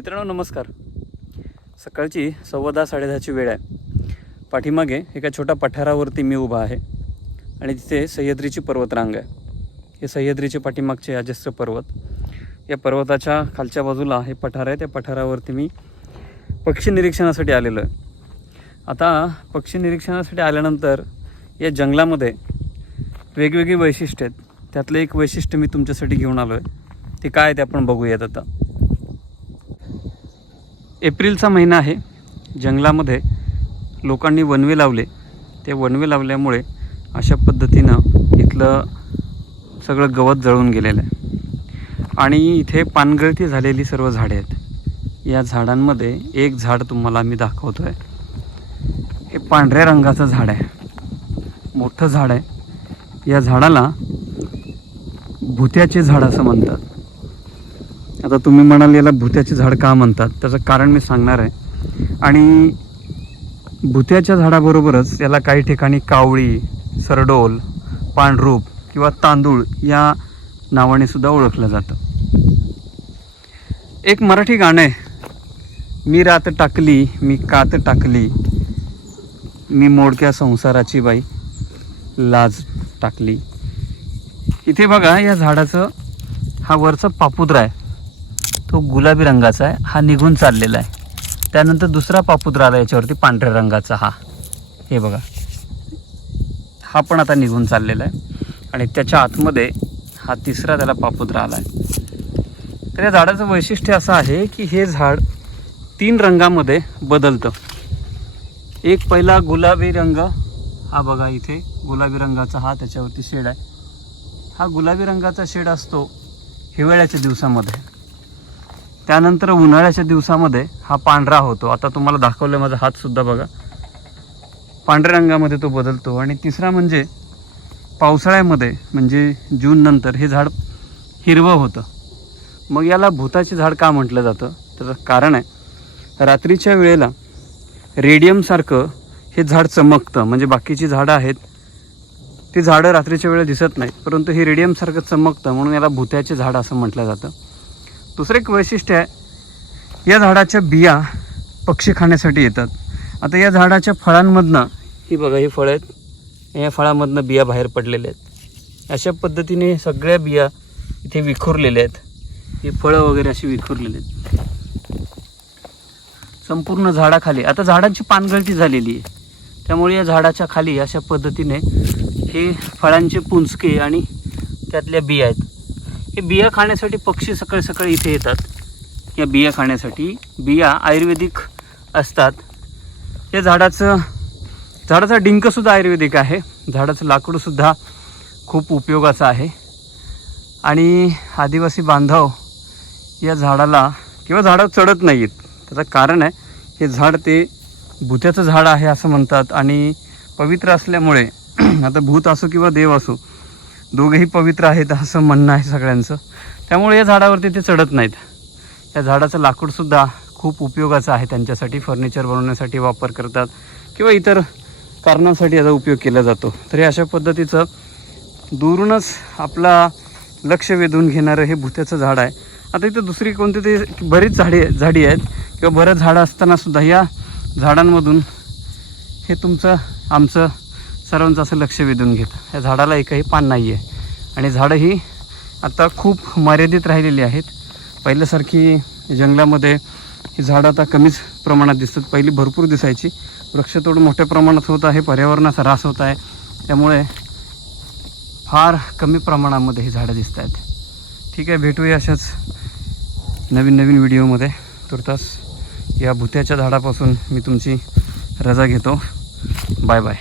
मित्रांनो नमस्कार. सकाळची सव्वा दहा साडेदहाची वेळ आहे. पाठीमागे एका छोट्या पठारावरती मी उभा आहे आणि तिथे सह्याद्रीची पर्वतरांग आहे. हे सह्याद्रीचे पाठीमागचे अजस्त्र पर्वत. या पर्वताच्या खालच्या बाजूला हे पठार आहे. त्या पठारावरती मी पक्षी निरीक्षणासाठी आलेलो आहे. आता पक्षी निरीक्षणासाठी आल्यानंतर या जंगलामध्ये वेगवेगळी वैशिष्ट्य आहेत. त्यातलं एक वैशिष्ट्य मी तुमच्यासाठी घेऊन आलो आहे ते काय आहे ते आपण बघूयात आता. एप्रिलचा महिना आहे. जंगलामध्ये लोकांनी वनवे लावले. ते वनवे लावल्यामुळे अशा पद्धतीनं इथलं सगळं गवत जळून गेलेलं आहे. आणि इथे पानगळती झालेली सर्व झाडे आहेत. या झाडांमध्ये एक झाड तुम्हाला मी दाखवतो आहे हे पांढऱ्या रंगाचं झाड आहे. मोठं झाड आहे. या झाडाला भुत्याचे झाड असं म्हणतात. आता तुम्ही म्हणाल याला भुत्याचे झाड का म्हणतात? त्याचं कारण मी सांगणार आहे. आणि भुत्याच्या झाडाबरोबरच याला काही ठिकाणी कावळी सरडोल पांढरूप किंवा तांदूळ या नावाने सुद्धा ओळखलं जातं. एक मराठी गाणं आहे. मी रात टाकली मी कात टाकली मी मोडक्या संसाराची बाई लाज टाकली. इथे बघा या झाडाचं हा वरचा पापुद्रा आहे. तो गुलाबी रंगाचा आहे. हा निघून चाललेला आहे. त्यानंतर दुसरा पापुद्रा आला याच्यावरती पांढऱ्या रंगाचा हा. हे बघा. हा पण आता निघून चाललेला आहे. आणि त्याच्या आतमध्ये हा तिसरा त्याला पापुद्रा आला आहे. तर या झाडाचं वैशिष्ट्य असं आहे की हे झाड तीन रंगामध्ये बदलतं. एक पहिला गुलाबी रंग हा बघा इथे गुलाबी रंगाचा हा त्याच्यावरती शेड आहे. हा गुलाबी रंगाचा शेड असतो हिवाळ्याच्या दिवसामध्ये. त्यानंतर उन्हाळ्याच्या दिवसामध्ये हा पांढरा होतो. आता तुम्हाला दाखवलं माझा हातसुद्धा बघा. पांढऱ्या रंगामध्ये तो बदलतो. आणि तिसरा म्हणजे पावसाळ्यामध्ये म्हणजे जूननंतर हे झाड हिरवं होतं. मग याला भूताचे झाड का म्हटलं जातं? त्याचं कारण आहे रात्रीच्या वेळेला रेडियमसारखं हे झाड चमकतं. म्हणजे बाकीची झाडं आहेत ती झाडं रात्रीच्या वेळेला दिसत नाहीत. परंतु हे रेडियमसारखं चमकतं म्हणून याला भुत्याचे झाड असं म्हटलं जातं. दुसरं एक वैशिष्ट्य आहे या झाडाच्या बिया पक्षी खाण्यासाठी येतात. आता या झाडाच्या फळांमधनं ही बघा ही फळं आहेत. या फळामधनं बिया बाहेर पडलेल्या आहेत. अशा पद्धतीने सगळ्या बिया इथे विखुरलेल्या आहेत. ही फळं वगैरे अशी विखुरलेली आहेत. संपूर्ण झाडाखाली आता झाडांची पानगळती झालेली आहे. त्यामुळे या झाडाच्या खाली अशा पद्धतीने हे फळांचे पुंचके आणि त्यातल्या बिया आहेत. हे बिया खाण्यासाठी पक्षी सकाळी सकाळी इथे येतात. या बिया खाण्यासाठी बिया आयुर्वेदिक असतात. या झाडाचं झाडाचा डिंकसुद्धा आयुर्वेदिक आहे. झाडाचं लाकूडसुद्धा खूप उपयोगाचं आहे. आणि आदिवासी बांधव या झाडाला किंवा झाडावर चढत नाहीत. त्याचं कारण आहे हे झाड ते भूत्याचं झाड आहे असं म्हणतात. आणि पवित्र असल्यामुळे आता भूत असो किंवा देव असो दोघेही पवित्र आहेत असं म्हणणं आहे सगळ्यांचं. त्यामुळे या झाडावरती ते चढत नाहीत. या झाडाचं लाकूडसुद्धा खूप उपयोगाचं आहे त्यांच्यासाठी. फर्निचर बनवण्यासाठी वापर करतात किंवा इतर कारणांसाठी याचा उपयोग केला जातो. तर हे अशा पद्धतीचं दुरूनच आपला लक्ष वेधून घेणारं हे भुत्याचं झाड आहे. आता इथं दुसरी कोणती तरी बरीच झाडे झाडी आहेत किंवा बरंच झाडं असतानासुद्धा या झाडांमधून हे तुमचं आमचं सर्वांचं असं लक्ष वेधून घेत. या झाडाला एकही पान नाही आहे आणि झाडं ही आता खूप मर्यादित राहिलेली आहेत. पहिल्यासारखी जंगलामध्ये ही झाडं आता कमीच प्रमाणात दिसतात. पहिली भरपूर दिसायची. वृक्षतोड मोठ्या प्रमाणात होत आहे. पर्यावरणाचा ऱ्हास होत आहे. त्यामुळे फार कमी प्रमाणामध्ये ही झाडं दिसत आहेत. ठीक आहे भेटूया अशाच नवीन नवीन व्हिडिओमध्ये. तुर्तास या भुत्याच्या झाडापासून मी तुमची रजा घेतो. Bye bye.